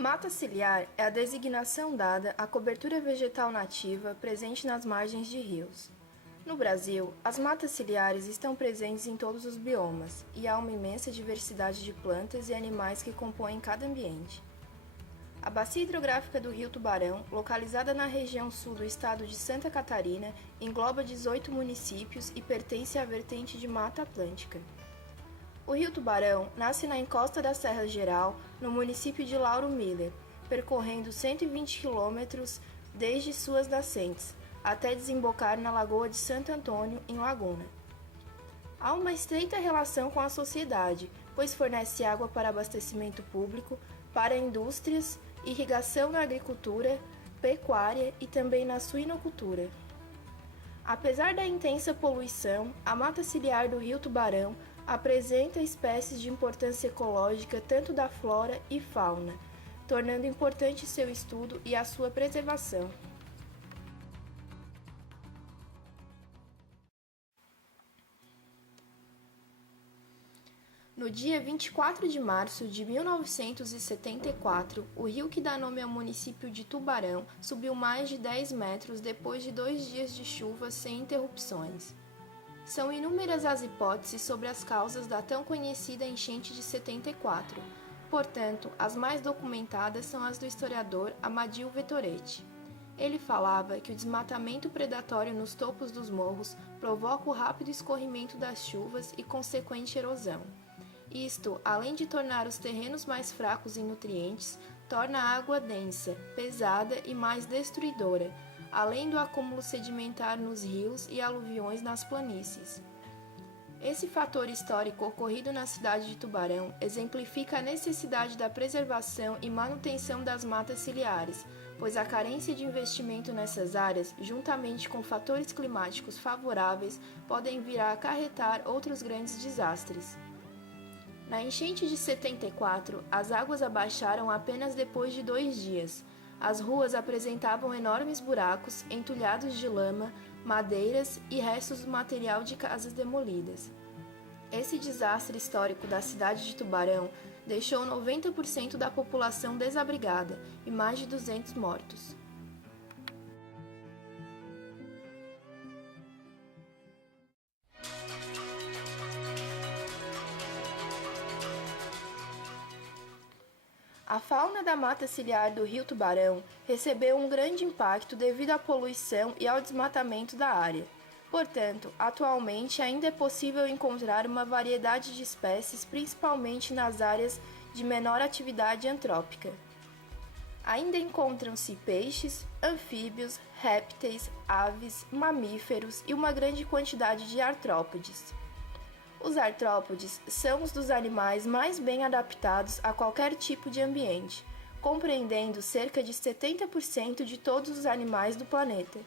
Mata ciliar é a designação dada à cobertura vegetal nativa presente nas margens de rios. No Brasil, as matas ciliares estão presentes em todos os biomas e há uma imensa diversidade de plantas e animais que compõem cada ambiente. A bacia hidrográfica do Rio Tubarão, localizada na região sul do estado de Santa Catarina, engloba 18 municípios e pertence à vertente de Mata Atlântica. O Rio Tubarão nasce na encosta da Serra Geral, no município de Lauro Miller, percorrendo 120 quilômetros desde suas nascentes, até desembocar na Lagoa de Santo Antônio, em Laguna. Há uma estreita relação com a sociedade, pois fornece água para abastecimento público, para indústrias, irrigação na agricultura, pecuária e também na suinocultura. Apesar da intensa poluição, a mata ciliar do Rio Tubarão apresenta espécies de importância ecológica tanto da flora e fauna, tornando importante seu estudo e a sua preservação. No dia 24 de março de 1974, o rio que dá nome ao município de Tubarão subiu mais de 10 metros depois de 2 dias de chuva sem interrupções. São inúmeras as hipóteses sobre as causas da tão conhecida enchente de 74. Portanto, as mais documentadas são as do historiador Amadil Vettoretti. Ele falava que o desmatamento predatório nos topos dos morros provoca o rápido escorrimento das chuvas e consequente erosão. Isto, além de tornar os terrenos mais fracos em nutrientes, torna a água densa, pesada e mais destruidora, além do acúmulo sedimentar nos rios e aluviões nas planícies. Esse fator histórico ocorrido na cidade de Tubarão exemplifica a necessidade da preservação e manutenção das matas ciliares, pois a carência de investimento nessas áreas, juntamente com fatores climáticos favoráveis, podem vir a acarretar outros grandes desastres. Na enchente de 74, as águas abaixaram apenas depois de 2 dias. As ruas apresentavam enormes buracos, entulhados de lama, madeiras e restos do material de casas demolidas. Esse desastre histórico da cidade de Tubarão deixou 90% da população desabrigada e mais de 200 mortos. A fauna da mata ciliar do Rio Tubarão recebeu um grande impacto devido à poluição e ao desmatamento da área. Portanto, atualmente ainda é possível encontrar uma variedade de espécies, principalmente nas áreas de menor atividade antrópica. Ainda encontram-se peixes, anfíbios, répteis, aves, mamíferos e uma grande quantidade de artrópodes. Os artrópodes são os dos animais mais bem adaptados a qualquer tipo de ambiente, compreendendo cerca de 70% de todos os animais do planeta.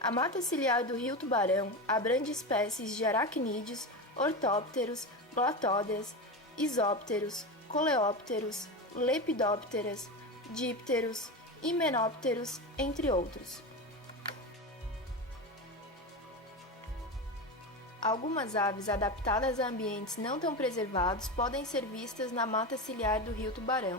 A mata ciliar do Rio Tubarão abrange espécies de aracnídeos, ortópteros, blatódeas, isópteros, coleópteros, lepidópteras, dípteros, himenópteros, entre outros. Algumas aves adaptadas a ambientes não tão preservados podem ser vistas na mata ciliar do Rio Tubarão.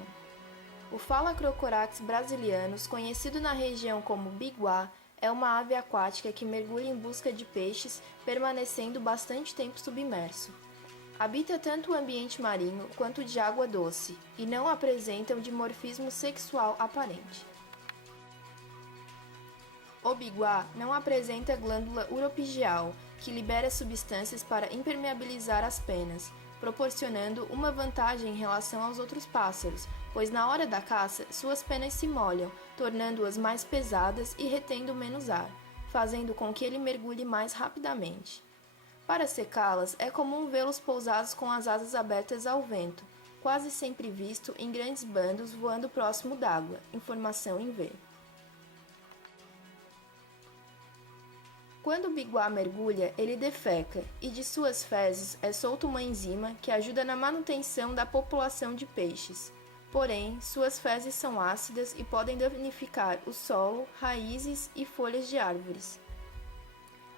O Phalacrocorax brasilianus, conhecido na região como biguá, é uma ave aquática que mergulha em busca de peixes, permanecendo bastante tempo submerso. Habita tanto o ambiente marinho quanto de água doce e não apresenta um dimorfismo sexual aparente. O biguá não apresenta glândula uropigial, que libera substâncias para impermeabilizar as penas, proporcionando uma vantagem em relação aos outros pássaros, pois na hora da caça suas penas se molham, tornando-as mais pesadas e retendo menos ar, fazendo com que ele mergulhe mais rapidamente. Para secá-las, é comum vê-los pousados com as asas abertas ao vento, quase sempre visto em grandes bandos voando próximo d'água, informação em V. Quando o biguá mergulha, ele defeca, e de suas fezes é solta uma enzima que ajuda na manutenção da população de peixes. Porém, suas fezes são ácidas e podem danificar o solo, raízes e folhas de árvores.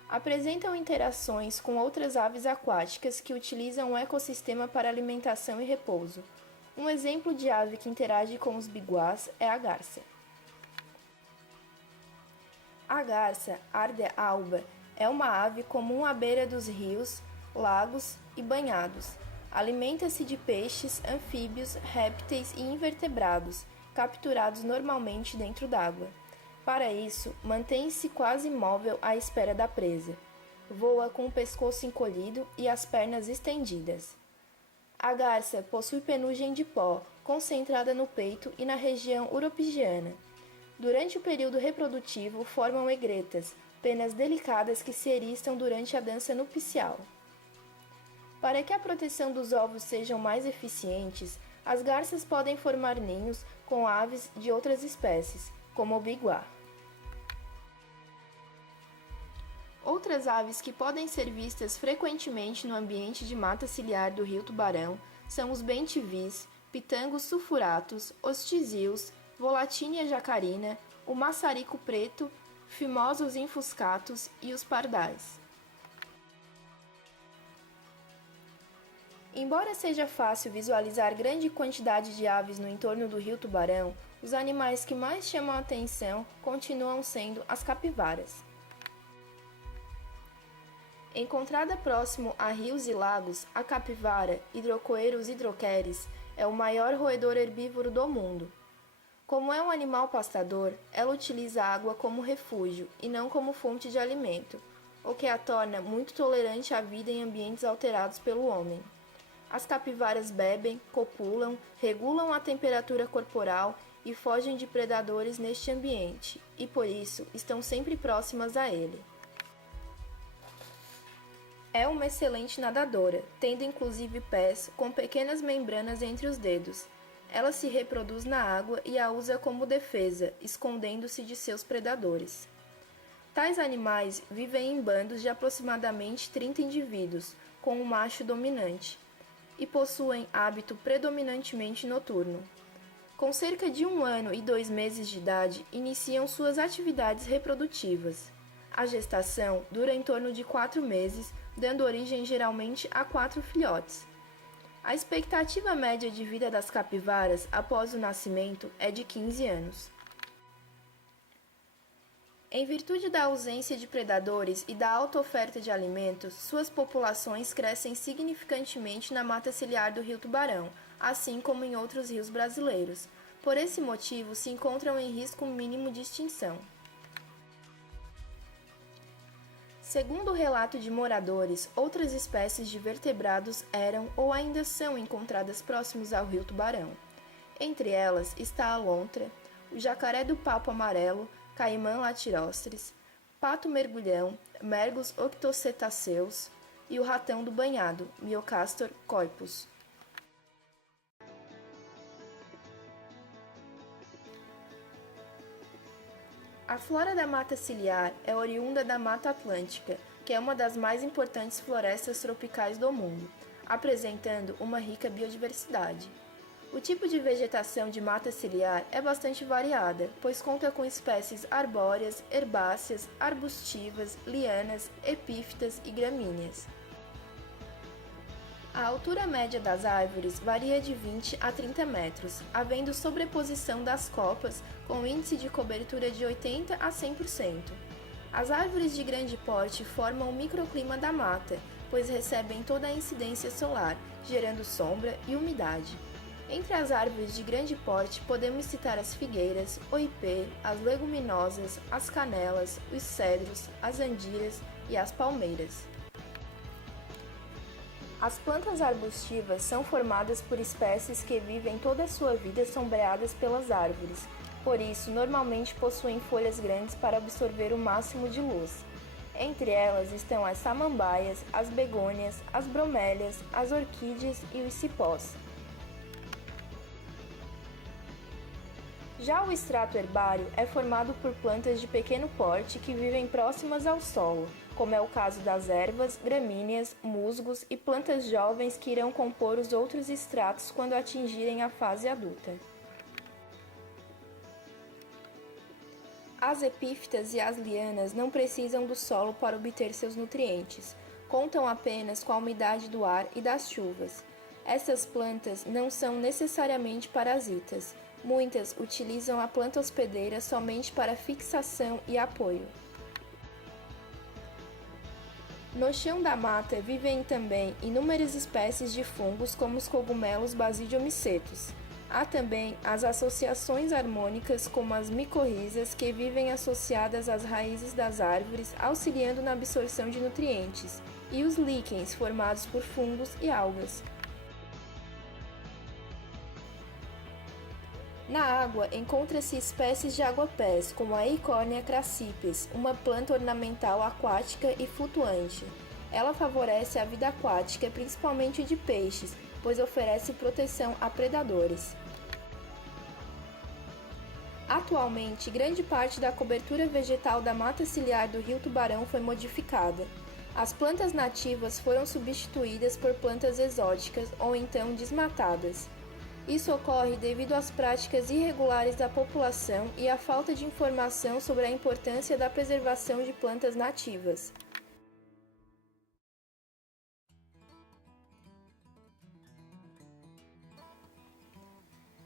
Apresentam interações com outras aves aquáticas que utilizam o ecossistema para alimentação e repouso. Um exemplo de ave que interage com os biguás é a garça. A garça, Ardea alba, é uma ave comum à beira dos rios, lagos e banhados. Alimenta-se de peixes, anfíbios, répteis e invertebrados, capturados normalmente dentro d'água. Para isso, mantém-se quase imóvel à espera da presa. Voa com o pescoço encolhido e as pernas estendidas. A garça possui penugem de pó, concentrada no peito e na região uropigiana. Durante o período reprodutivo, formam egretas, penas delicadas que se eristam durante a dança nupcial. Para que a proteção dos ovos sejam mais eficientes, as garças podem formar ninhos com aves de outras espécies, como o biguá. Outras aves que podem ser vistas frequentemente no ambiente de mata ciliar do rio Tubarão são os bentivis, pitangos sulfuratus, os tizios, Volatinia jacarina, o maçarico preto, Phimosus infuscatus e os pardais. Embora seja fácil visualizar grande quantidade de aves no entorno do rio Tubarão, os animais que mais chamam a atenção continuam sendo as capivaras. Encontrada próximo a rios e lagos, a capivara, Hydrocoerus hydrochaeris, é o maior roedor herbívoro do mundo. Como é um animal pastador, ela utiliza a água como refúgio e não como fonte de alimento, o que a torna muito tolerante à vida em ambientes alterados pelo homem. As capivaras bebem, copulam, regulam a temperatura corporal e fogem de predadores neste ambiente, e por isso estão sempre próximas a ele. É uma excelente nadadora, tendo inclusive pés com pequenas membranas entre os dedos. Ela se reproduz na água e a usa como defesa, escondendo-se de seus predadores. Tais animais vivem em bandos de aproximadamente 30 indivíduos, com um macho dominante, e possuem hábito predominantemente noturno. Com cerca de 1 ano e 2 meses de idade, iniciam suas atividades reprodutivas. A gestação dura em torno de 4 meses, dando origem geralmente a 4 filhotes. A expectativa média de vida das capivaras após o nascimento é de 15 anos. Em virtude da ausência de predadores e da alta oferta de alimentos, suas populações crescem significantemente na mata ciliar do rio Tubarão, assim como em outros rios brasileiros. Por esse motivo, se encontram em risco mínimo de extinção. Segundo o relato de moradores, outras espécies de vertebrados eram ou ainda são encontradas próximos ao rio Tubarão. Entre elas está a lontra, o jacaré do papo amarelo, Caimã latirostris, pato mergulhão, Mergus octocetaceus e o ratão do banhado, Myocastor coipus. A flora da mata ciliar é oriunda da Mata Atlântica, que é uma das mais importantes florestas tropicais do mundo, apresentando uma rica biodiversidade. O tipo de vegetação de mata ciliar é bastante variada, pois conta com espécies arbóreas, herbáceas, arbustivas, lianas, epífitas e gramíneas. A altura média das árvores varia de 20 a 30 metros, havendo sobreposição das copas com índice de cobertura de 80 a 100%. As árvores de grande porte formam o microclima da mata, pois recebem toda a incidência solar, gerando sombra e umidade. Entre as árvores de grande porte podemos citar as figueiras, o ipê, as leguminosas, as canelas, os cedros, as andiras e as palmeiras. As plantas arbustivas são formadas por espécies que vivem toda a sua vida sombreadas pelas árvores, por isso normalmente possuem folhas grandes para absorver o máximo de luz. Entre elas estão as samambaias, as begônias, as bromélias, as orquídeas e os cipós. Já o extrato herbário é formado por plantas de pequeno porte que vivem próximas ao solo, como é o caso das ervas, gramíneas, musgos e plantas jovens que irão compor os outros extratos quando atingirem a fase adulta. As epífitas e as lianas não precisam do solo para obter seus nutrientes, contam apenas com a umidade do ar e das chuvas. Essas plantas não são necessariamente parasitas. Muitas utilizam a planta hospedeira somente para fixação e apoio. No chão da mata vivem também inúmeras espécies de fungos como os cogumelos basidiomicetos. Há também as associações harmônicas como as micorrizas que vivem associadas às raízes das árvores, auxiliando na absorção de nutrientes, e os líquens formados por fungos e algas. Na água, encontra-se espécies de aguapés, como a Eichhornia crassipes, uma planta ornamental aquática e flutuante. Ela favorece a vida aquática, principalmente de peixes, pois oferece proteção a predadores. Atualmente, grande parte da cobertura vegetal da mata ciliar do Rio Tubarão foi modificada. As plantas nativas foram substituídas por plantas exóticas ou então desmatadas. Isso ocorre devido às práticas irregulares da população e à falta de informação sobre a importância da preservação de plantas nativas.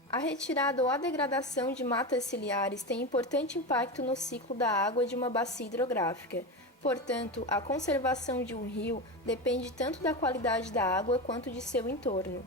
A retirada ou a degradação de matas ciliares tem importante impacto no ciclo da água de uma bacia hidrográfica. Portanto, a conservação de um rio depende tanto da qualidade da água quanto de seu entorno.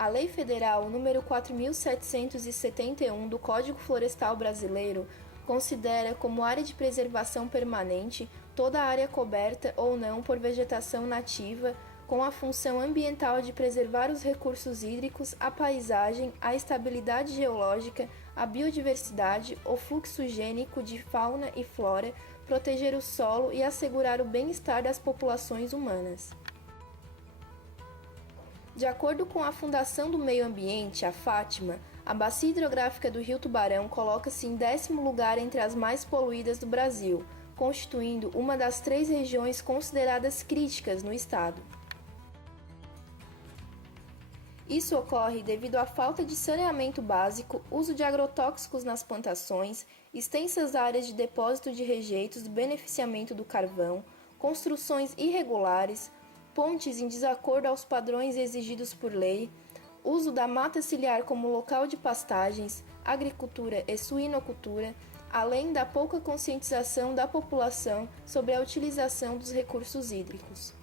A Lei Federal nº 4.771 do Código Florestal Brasileiro considera como área de preservação permanente toda a área coberta ou não por vegetação nativa, com a função ambiental de preservar os recursos hídricos, a paisagem, a estabilidade geológica, a biodiversidade, o fluxo gênico de fauna e flora, proteger o solo e assegurar o bem-estar das populações humanas. De acordo com a Fundação do Meio Ambiente, a Fátima, a bacia hidrográfica do Rio Tubarão coloca-se em 10º lugar entre as mais poluídas do Brasil, constituindo uma das 3 regiões consideradas críticas no estado. Isso ocorre devido à falta de saneamento básico, uso de agrotóxicos nas plantações, extensas áreas de depósito de rejeitos do beneficiamento do carvão, construções irregulares, pontes em desacordo aos padrões exigidos por lei, uso da mata ciliar como local de pastagens, agricultura e suinocultura, além da pouca conscientização da população sobre a utilização dos recursos hídricos.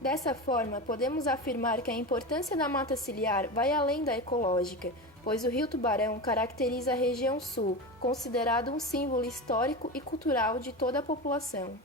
Dessa forma, podemos afirmar que a importância da mata ciliar vai além da ecológica, pois o Rio Tubarão caracteriza a região sul, considerado um símbolo histórico e cultural de toda a população.